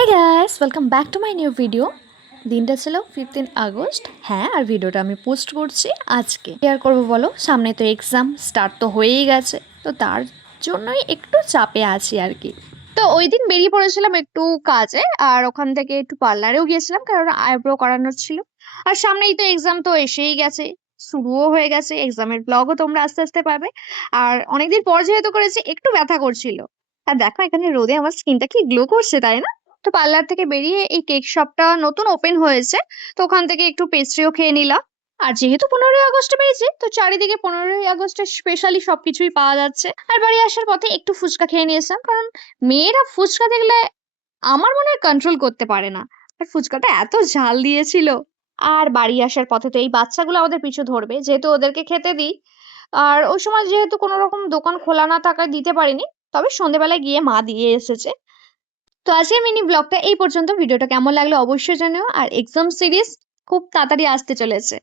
Hey guys, welcome back to my new video. দিনটা ছিল 15 August. হ্যাঁ, আর ভিডিওটা আমি পোস্ট করছি আজকে। শেয়ার করবো বলো, সামনে তো এক্সাম স্টার্ট তো হয়েই গেছে, তো তার জন্যই একটু চাপে আছি আর কি। তো ওই দিন বেরিয়ে পড়েছিলাম একটু কাজে, আর ওখান থেকে একটু পার্লারেও গিয়েছিলাম কারণ আইব্রো করানোর ছিল। আর সামনেই তো এক্সাম তো এসেই গেছে, শুরুও হয়ে গেছে। এক্সামের ব্লগও তোমরা আস্তে আস্তে পাবে। আর অনেকদিন পর যেহেতু করেছি, একটু ব্যথা করছিল। আর দেখো এখানে রোদে আমার স্কিনটা কি গ্লো করছে, তাই না? তো পার্লার থেকে বেরিয়ে এই কেক শপটা নতুন ওপেন হয়েছে, তো ওখান থেকে একটু পেস্ট্রিও খেয়ে নিলাম। আর যেহেতু 15ই আগস্টে পেয়েছি, তো চারিদিকে 15ই আগস্টের স্পেশালি সবকিছুই পাওয়া যাচ্ছে। আর বাড়ি আসার পথে একটু ফুচকা খেয়ে নিয়েছিলাম, কারণ মেয়েরা ফুচকা দেখলে আমার মনে হয় কন্ট্রোল করতে পারে না। আর ফুচকাটা এত ঝাল দিয়েছিল। আর বাড়ি আসার পথে তো এই বাচ্চাগুলো আমাদের পিছু ধরবে, যেহেতু ওদেরকে খেতে দিই। আর ওই সময় যেহেতু কোনো রকম দোকান খোলা না থাকায় দিতে পারিনি, তবে সন্ধেবেলায় গিয়ে মা দিয়ে এসেছে। তো আজকের মিনি ব্লগটা এই পর্যন্ত। ভিডিওটা কেমন লাগলো অবশ্যই জানিও। আর এক্সাম সিরিজ খুব তাড়াতাড়ি আসতে চলেছে।